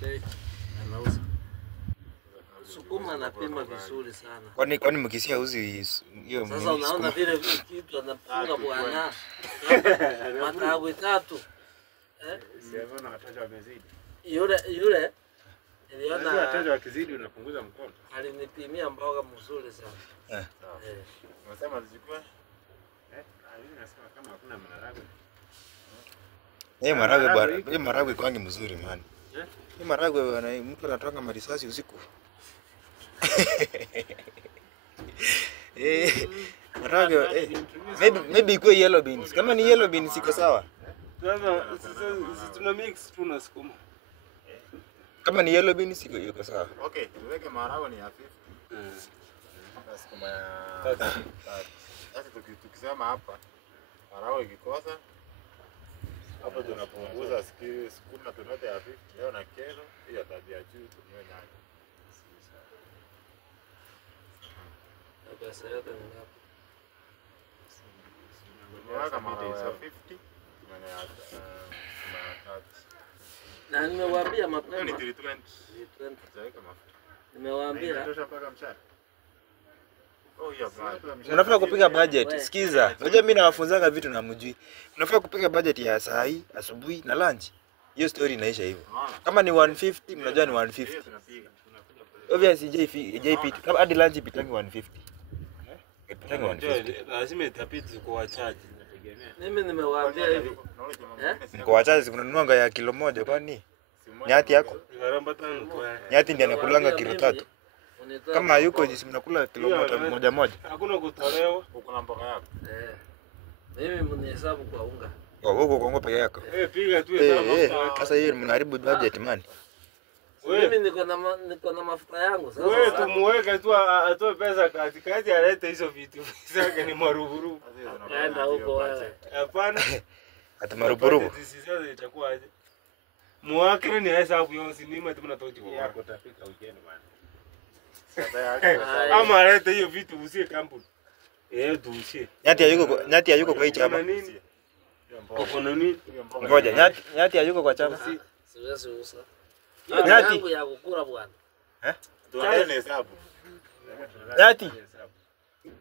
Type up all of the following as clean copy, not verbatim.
bei. Anauza. Sukuma anapima vizuri sana. Kwani mkisia uzi hiyo mimi. Sasa unaona vile kitu anafunga bwana. Matawi 3. Sasa na wateja wamezidi. Yule niliona wateja wakizidi unapunguza mkono. Alinipimia mboga mzuri sana. Unasema zichukue? Mimi nasema kama hakuna maharagwe. Maharagwe bwana, hiyo maharagwe kwangi mzuri man. Hii maharagwe bwana, mtu anatoka marisasi usiku. Maharagwe maybe iko yellow beans. Kama ni yellow beans iko sawa. Sasa tuna mix tu na sukuma. Kama ni yellow beans iko sawa. Okay, tuweke maharagwe ni ya 50. Sukuma ya sasa tukisema hapa maharagwe ikikosa hapo tunapunguza sukuma tunote ya 50 leo na kesho hiyo tabia juu tunyo nyanya. Pesa yote ni ngapi? Kama 50 maana ya na nimewaambia mapema ni 320 zaweka mafuta. Nimewaambia inatosha mpaka mchana. Unafaa kupiga budget. Sikiza. Unajua mimi nawafunzanga vitu na mjui. Unafaa kupiga budget ya saa hii, asubuhi na lunch. Hiyo story inaisha hivyo. Kama ni 150, mnajua ni 150. Obviously JP kama hadi lunch ipitangi 150. Ipitangi 150. Lazima itapiti kwa wachaji. Mimi nimewaambia hivi. Kwa wachaji kununua ya kilo moja kwani? Nyati yako? Nyati ndiye anakulanga kilo 3. Kama yuko jinsi mnakula kilo moja. Hakuna kutolewa. Uko na mboga yako. Mimi mnihesabu kwa unga. Huko kwa peke yako. Piga tu hesabu. Sasa hiyo mnaharibu budget man. Mimi niko na mafuta yangu sasa. Wewe tumuweke tu atoe pesa katikati alete hizo vitu. Sasa ni maruburubu. Naenda huko wewe. Hapana. Hata maruburubu. Sasa itakuwa aje? Muwakili ni hesabu yonsi nima tu mnatoji yako utafika weekend bwana. Ama alete hiyo vitu usie kampuni. Tuusie. Nyati hayuko kwa hii chama. Uko na nini? Ngoja, nyati hayuko kwa chama. Siwezi usa. Nyati yangu ya kukula bwana. Tuanze hesabu.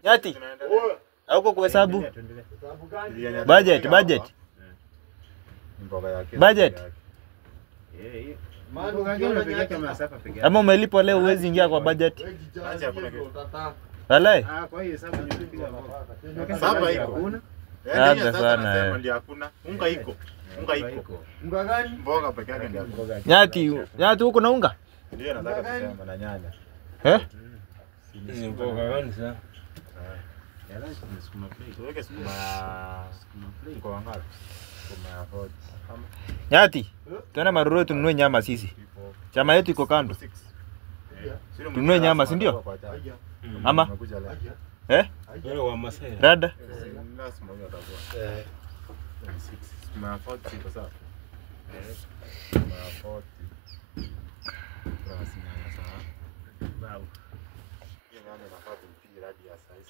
Nyati. Hauko kwa hesabu. Budget. Mboga yake. Budget. Mambo gani unapiga kama safa pekee? Ama umelipwa leo uwezi ingia kwa budget. Acha hakuna kitu. Walai. Kwa hiyo hesabu unapiga mboga. Safa iko. Labda sana. Ndio hakuna. Unga iko. Unga gani? Mboga pekee yake ndio mboga. Nyati huko na unga? Ndio nataka kusema na nyanya. Ni mboga gani sasa? Tuweke sukuma kwa ngapi? Sukuma ya hot. Nyati. Tuona maruru tununue nyama sisi. Chama yetu iko kando. Tununue nyama, si ndio? Ama? Wewe wa Masai. Dada. Lazima hiyo atakuwa. Sukuma ya hot iko sawa. Sukuma ya hot. Basi nyanya sawa. Bau. Hiyo nyanya nafaa kupiga hadi ya size.